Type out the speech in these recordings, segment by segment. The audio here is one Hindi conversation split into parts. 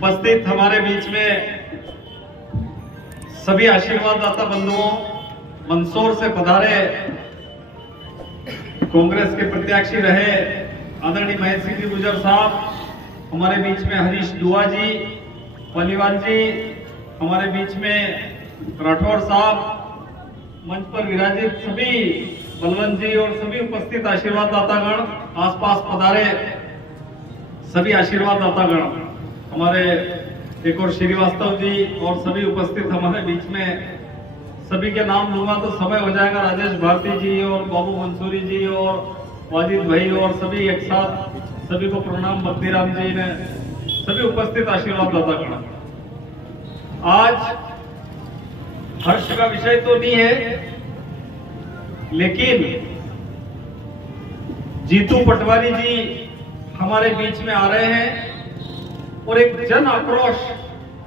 उपस्थित हमारे बीच में सभी आशीर्वाददाता बंधुओं, मंदसौर से पधारे कांग्रेस के प्रत्याशी रहे आदरणीय महेश सिंह जी गुर्जर साहब, हमारे बीच में हरीश दुआ जी, पलीवाल जी, हमारे बीच में राठौर साहब, मंच पर विराजित सभी बलवंत जी और सभी उपस्थित आशीर्वाददातागण, आसपास पधारे सभी आशीर्वाददातागण, हमारे एक और श्रीवास्तव जी और सभी उपस्थित हमारे बीच में, सभी के नाम लूंगा तो समय हो जाएगा। राजेश भारती जी और बाबू मंसूरी जी और वाजिद भाई और सभी एक साथ सभी को प्रणाम। बत्तीराम जी ने, सभी उपस्थित आशीर्वाददातागण, आज हर्ष का विषय तो नहीं है, लेकिन जीतू पटवारी जी हमारे बीच में आ रहे हैं और एक जन आक्रोश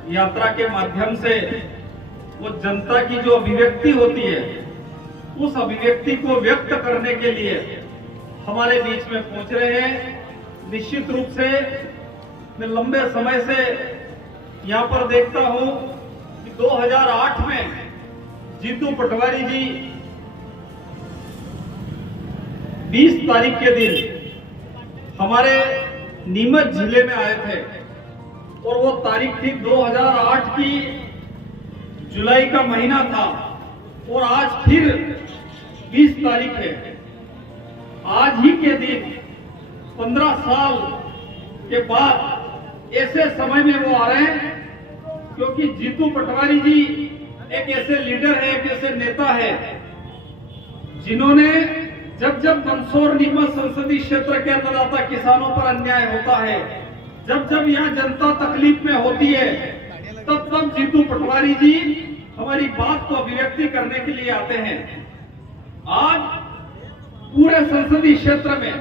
यात्रा के माध्यम से वो जनता की जो अभिव्यक्ति होती है, उस अभिव्यक्ति को व्यक्त करने के लिए हमारे बीच में पहुंच रहे हैं। निश्चित रूप से मैं लंबे समय से यहां पर देखता हूं कि 2008 में जीतू पटवारी जी 20 तारीख के दिन हमारे नीमच जिले में आए थे और वो तारीख थी 2008 की जुलाई का महीना था और आज फिर 20 तारीख है। आज ही के दिन 15 साल के बाद ऐसे समय में वो आ रहे हैं, क्योंकि जीतू पटवारी जी एक ऐसे लीडर है, एक ऐसे नेता है जिन्होंने जब जब मंदसौर नीमच संसदीय क्षेत्र के अन्नदाता किसानों पर अन्याय होता है, जब जब यहाँ जनता तकलीफ में होती है, तब तब जीतू पटवारी जी हमारी बात को अभिव्यक्ति करने के लिए आते हैं। आज पूरे संसदीय क्षेत्र में,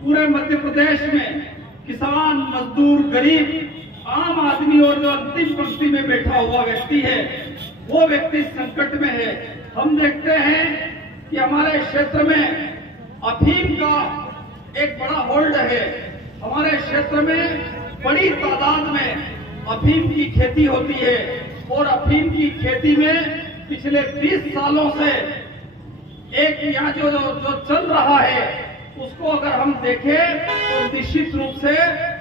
पूरे मध्य प्रदेश में किसान, मजदूर, गरीब, आम आदमी और जो अंतिम पंक्ति में बैठा हुआ व्यक्ति है, वो व्यक्ति संकट में है। हम देखते हैं कि हमारे क्षेत्र में अफीम का एक बड़ा होल्ड है। हमारे क्षेत्र में बड़ी तादाद में अफीम की खेती होती है और अफीम की खेती में पिछले 20 सालों से एक यहाँ जो चल रहा है, उसको अगर हम देखें तो निश्चित रूप से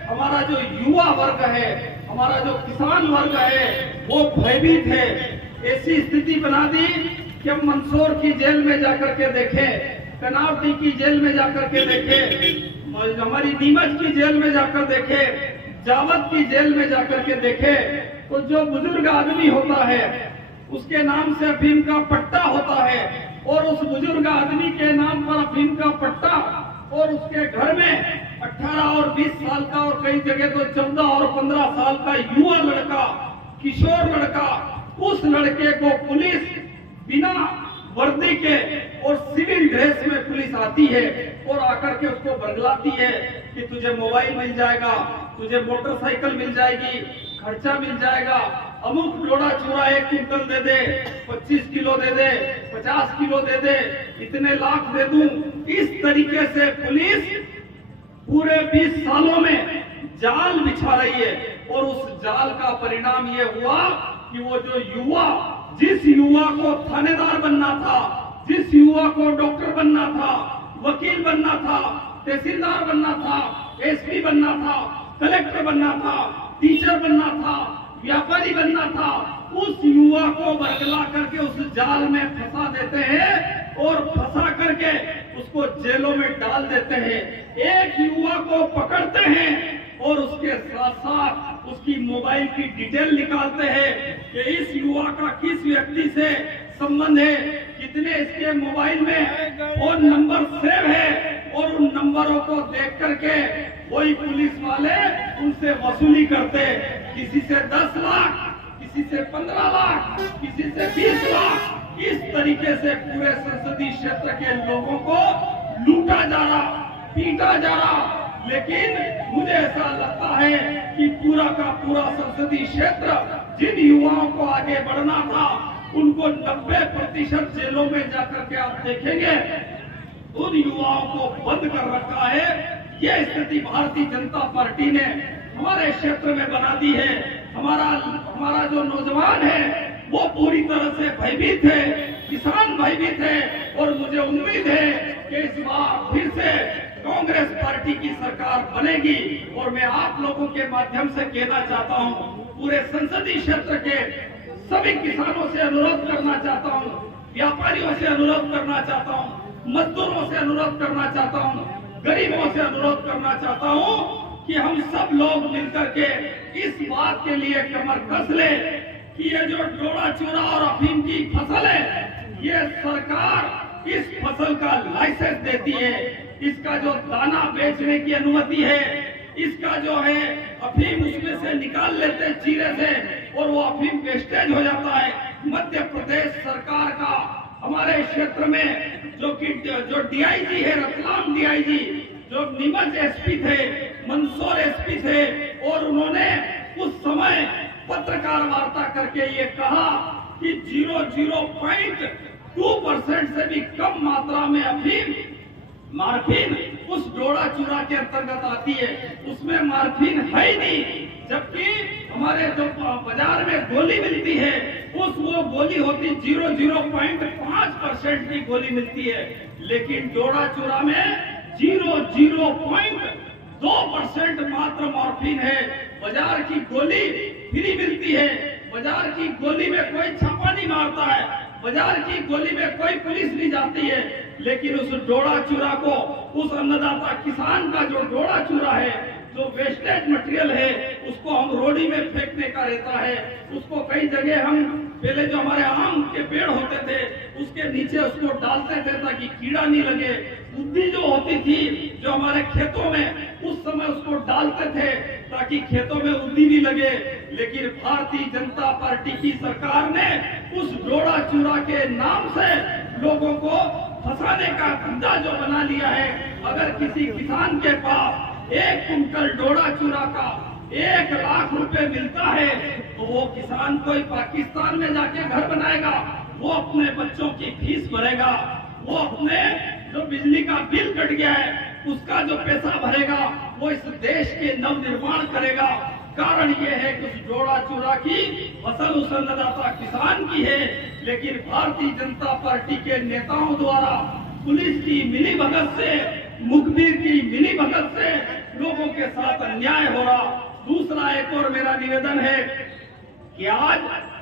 हमारा जो युवा वर्ग है, हमारा जो किसान वर्ग है, वो भयभीत है। ऐसी स्थिति बना दी कि हम मंदसौर की जेल में जाकर के देखें, कनावटी की जेल में जाकर के देखें, हमारी नीमच की जेल में जाकर देखें, जावत की जेल में जाकर के देखें, तो जो बुजुर्ग आदमी होता है उसके नाम से अफीम का पट्टा होता है और उस बुजुर्ग आदमी के नाम पर अफीम का पट्टा और उसके घर में 18 और 20 साल का और कई जगह तो 14 और 15 साल का युवा लड़का, किशोर लड़का, उस लड़के को पुलिस बिना वर्दी के और सिविल ड्रेस में पुलिस आती है और आकर के उसको बरगलाती है कि तुझे मोबाइल मिल जाएगा, तुझे मोटरसाइकिल मिल जाएगी, खर्चा मिल जाएगा, अमुक डोडा चूरा 1 क्विंटल दे दे, 25 किलो दे दे, 50 किलो दे दे, इतने लाख दे दूं। इस तरीके से पुलिस पूरे 20 सालों में जाल बिछा रही है और उस जाल का परिणाम ये हुआ कि वो जो युवा, जिस युवा को थानेदार बनना था, जिस युवा को डॉक्टर बनना था, वकील बनना था, तहसीलदार बनना था, एसपी बनना था, कलेक्टर बनना था, टीचर बनना था, व्यापारी बनना था, उस युवा को बरगला करके उस जाल में फंसा देते हैं और फंसा करके उसको जेलों में डाल देते हैं। एक युवा को पकड़ते हैं और उसके साथ साथ उसकी मोबाइल की डिटेल निकालते हैं कि इस युवा का किस व्यक्ति से संबंध है, कितने इसके मोबाइल में फोन नंबर सेव है, और उन नंबरों को देख करके वही पुलिस वाले उनसे वसूली करते, किसी से 10 लाख, किसी से 15 लाख, किसी से 20 लाख। इस तरीके से पूरे संसदीय क्षेत्र के लोगों को लूटा जा रहा, पीटा जा रहा। लेकिन मुझे ऐसा लगता है कि पूरा का पूरा संसदीय क्षेत्र जिन युवाओं को आगे बढ़ना था, उनको 90% जेलों में जाकर के आप देखेंगे उन युवाओं को बंद कर रखा है। यह स्थिति भारतीय जनता पार्टी ने हमारे क्षेत्र में बना दी है। हमारा जो नौजवान है वो पूरी तरह से भयभीत है, किसान भयभीत है और मुझे उम्मीद है कि इस बार फिर से कांग्रेस पार्टी की सरकार बनेगी। और मैं आप लोगों के माध्यम से कहना चाहता हूं, पूरे संसदीय क्षेत्र के सभी किसानों से अनुरोध करना चाहता हूं, व्यापारियों से अनुरोध करना चाहता हूं, मजदूरों से अनुरोध करना चाहता हूं, गरीबों से अनुरोध करना चाहता हूं कि हम सब लोग मिलकर के इस बात के लिए कमर कस ले कि ये जो डोडा चूरा और अफीम की फसल है, ये सरकार इस फसल का लाइसेंस देती है, इसका जो दाना बेचने की अनुमति है, इसका जो है अफीम उसमें से निकाल लेते हैं चीरे से और वो अफीम वेस्टेज हो जाता है। मध्य प्रदेश सरकार का हमारे क्षेत्र में जो डीआईजी है, रतलाम डीआईजी, जो नीमच एसपी थे, मंदसौर एसपी थे, और उन्होंने उस समय पत्रकार वार्ता करके ये कहा कि 0.2% से भी कम मात्रा में अफीम मार्फिन उस डोडा चूरा के अंतर्गत आती है, उसमें मार्फिन है ही नहीं। जबकि हमारे जो बाजार में गोली मिलती है वो गोली होती 0.5% की गोली मिलती है, लेकिन डोडा चूरा में 0.2% मात्र मॉर्फिन है। बाजार की गोली फ्री मिलती है, बाजार की गोली में कोई छापा नहीं मारता है, बाजार की गोली में कोई पुलिस नहीं जाती है, लेकिन उस डोडा चूरा को, उस अन्नदाता किसान का जो डोडा चूरा है, जो वेस्टेज मटेरियल है, उसको हम रोडी में फेंकने का रहता है। उसको कई जगह हम पहले जो हमारे आम के पेड़ होते थे उसके नीचे उसको डालते थे ताकि कीड़ा नहीं लगे। उद्दी जो होती थी जो हमारे खेतों में, उस समय उसको डालते थे ताकि खेतों में उद्दी नहीं लगे। लेकिन भारतीय जनता पार्टी की सरकार ने उस डोडा चूरा के नाम से लोगों को फंसाने का धंधा जो बना लिया है। अगर किसी किसान के पास 1 कुंटल डोडा चूरा का 1 लाख रुपए मिलता है तो वो किसान कोई पाकिस्तान में जाके घर बनाएगा, वो अपने बच्चों की फीस भरेगा, वो अपने जो बिजली का बिल कट गया है उसका जो पैसा भरेगा, वो इस देश के नवनिर्माण करेगा। कारण ये है कि उस डोडा चूरा की फसल उस अन्नदाता किसान की है, लेकिन भारतीय जनता पार्टी के नेताओं द्वारा पुलिस की मिलीभगत से, मुखबिर की मिलीभगत से लोगों के साथ अन्याय हो रहा। दूसरा एक और मेरा निवेदन है कि आज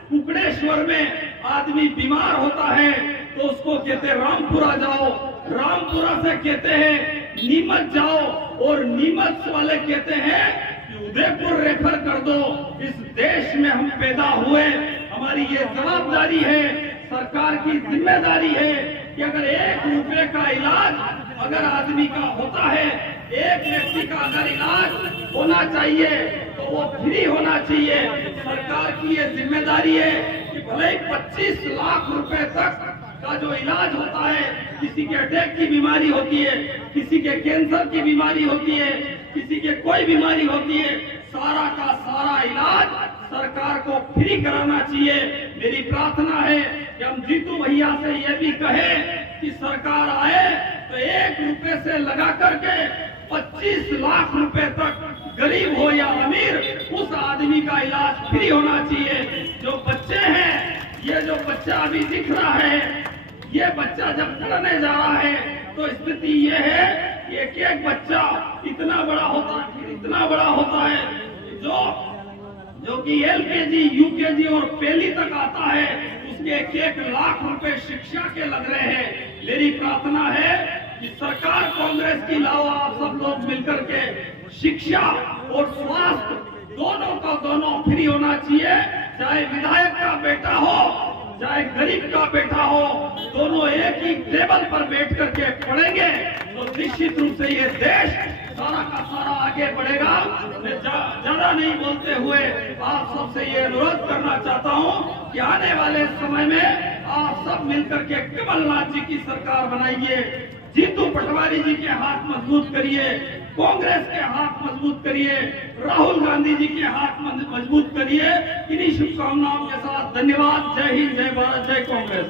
कुकड़ेश्वर में आदमी बीमार होता है तो उसको कहते हैं रामपुरा जाओ, रामपुरा से कहते हैं नीमच जाओ, और नीमच वाले कहते हैं कि उदयपुर रेफर कर दो। इस देश में हम पैदा हुए, हमारी ये जवाबदारी है, सरकार की जिम्मेदारी है कि अगर 1 रुपए का इलाज अगर आदमी का होता है, एक व्यक्ति का अगर इलाज होना चाहिए तो वो फ्री होना चाहिए। सरकार की ये जिम्मेदारी है कि भले ही 25 लाख रुपए तक का जो इलाज होता है, किसी के अटैक की बीमारी होती है, किसी के कैंसर की बीमारी होती है, किसी के कोई बीमारी होती है, सारा का सारा इलाज सरकार को फ्री कराना चाहिए। मेरी प्रार्थना है कि हम जीतू भैया से ये भी कहें कि सरकार आए तो 1 रुपए से लगा करके 25 लाख रुपए तक गरीब हो या अमीर, उस आदमी का इलाज फ्री होना चाहिए। जो बच्चे हैं, ये जो बच्चा अभी दिख रहा है, ये बच्चा जब पढ़ने जा रहा है तो स्थिति ये है कि एक बच्चा इतना बड़ा होता है, इतना बड़ा होता है, जो कि LKG, UKG और पहली तक आता है, उसके 1 लाख रुपए शिक्षा के लग रहे हैं। मेरी प्रार्थना है कि सरकार कांग्रेस की लाओ, आप सब लोग मिलकर के शिक्षा और स्वास्थ्य दोनों का दोनों फ्री होना चाहिए। चाहे विधायक का बेटा हो, चाहे गरीब का बेटा हो, दोनों एक ही टेबल पर बैठ करके पढ़ेंगे तो निश्चित रूप से ये देश सारा का सारा आगे बढ़ेगा। मैं ज्यादा नहीं बोलते हुए आप सबसे ये अनुरोध करना चाहता हूँ कि आने वाले समय में आप सब मिलकर के कमलनाथ जी की सरकार बनाइए, जीतू पटवारी जी के हाथ मजबूत करिए, कांग्रेस के हाथ मजबूत करिए, राहुल गांधी जी के हाथ मजबूत करिए। इन्हीं शुभकामनाओं के साथ धन्यवाद। जय हिंद, जय भारत, जय कांग्रेस।